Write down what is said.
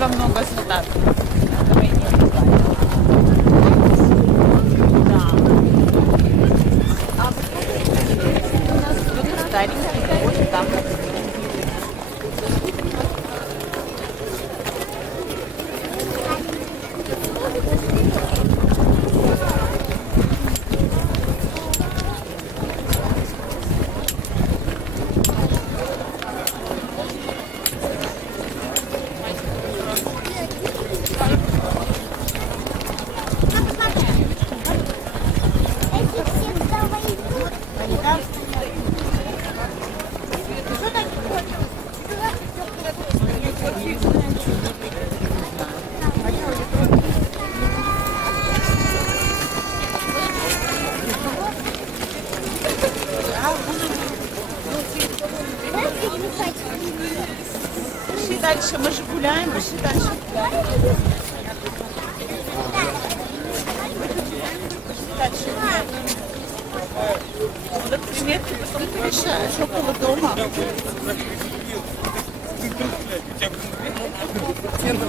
много-много солдат. Да. А вот у нас тут старенький, вот там. Пошли дальше, мы же гуляем, пошли дальше гуляем. Дальше гуляем. Вот привет, ты потом ты решаешь около дома. Я